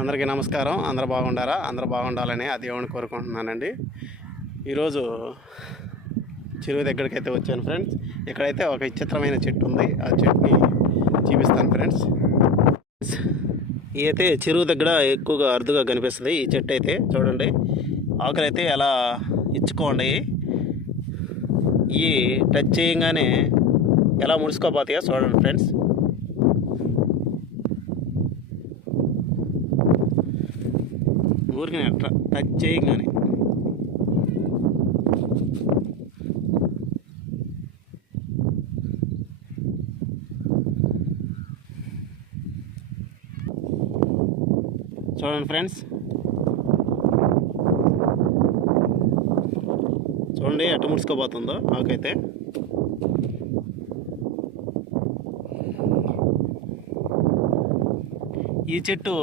అందరికీ నమస్కారం. అందరూ బాగుండారా? అందరూ బాగుండాలని ఆ దేవుని కోరుకుంటున్నానండి. ఈరోజు చెరువు దగ్గరికి అయితే వచ్చాను ఫ్రెండ్స్. ఇక్కడైతే ఒక విచిత్రమైన చెట్టు ఉంది. ఆ చెట్టుని చూపిస్తాను ఫ్రెండ్స్. ఇదైతే చెరువు దగ్గర ఎక్కువగా అరుదుగా కనిపిస్తుంది. ఈ చెట్టు అయితే చూడండి, ఆకులు అయితే ఎలా ఇచ్చుకోండి, ఈ టచ్ చేయగానే ఎలా ముడుచుకోపోతాయో చూడండి ఫ్రెండ్స్. ఊరికి టచ్ చేయగానే చూడండి ఫ్రెండ్స్, చూడండి ఎట్ట ముడుచుకోబోతుందో ఆకైతే. ఈ చెట్టు